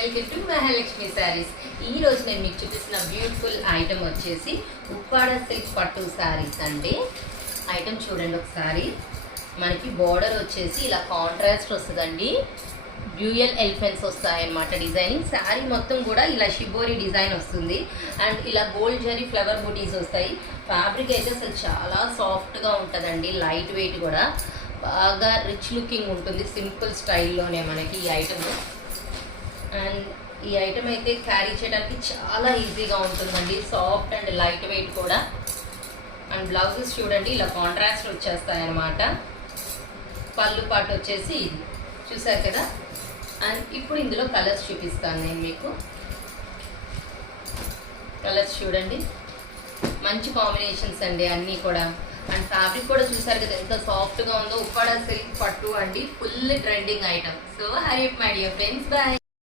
Welcome to Mahalakshmi saris. ఈ రోజు నేను మీకు చూపిస్తున్న బ్యూటిఫుల్ ఐటమ్ వచ్చేసి ఉప్పాడ సిల్క్ పట్టు శారీస్ అండి. ఐటమ్ చూడండి ఒకసారి. మనకి బోర్డర్ వచ్చేసి ఇలా కాంట్రాస్ట్ వస్తుందండి. డ్యూయల్ ఎలిఫెంట్స్ వస్తాయన్నమాట డిజైనింగ్. శారీ మొత్తం కూడా ఇలా షిబోరి డిజైన్ వస్తుంది అండ్ ఇలా గోల్డ్ జరీ ఫ్లవర్ బూటీస్ వస్తాయి. ఫ్యాబ్రిక్ అయితే అసలు చాలా సాఫ్ట్గా ఉంటుందండి, లైట్ వెయిట్ కూడా బాగా రిచ్ లుకింగ్ ఉంటుంది. సింపుల్ స్టైల్లోనే మనకి ఈ ఐటమ్. అండ్ ఈ ఐటమ్ అయితే క్యారీ చేయడానికి చాలా ఈజీగా ఉంటుందండి, సాఫ్ట్ అండ్ లైట్ వెయిట్ కూడా. అండ్ బ్లౌజెస్ చూడండి ఇలా కాంట్రాస్ట్ వచ్చేస్తాయి అన్నమాట. పళ్ళు పాటు వచ్చేసి చూసారు కదా. అండ్ ఇప్పుడు ఇందులో కలర్స్ చూపిస్తాను నేను మీకు. కలర్స్ చూడండి, మంచి కాంబినేషన్స్ అండి అన్నీ కూడా. అండ్ ఫ్యాబ్రిక్ కూడా చూసారు కదా ఎంత సాఫ్ట్గా ఉందో. ఉప్పాడ సిల్క్ పట్టు అండి, full trending item. So Hari my dear friends, bye.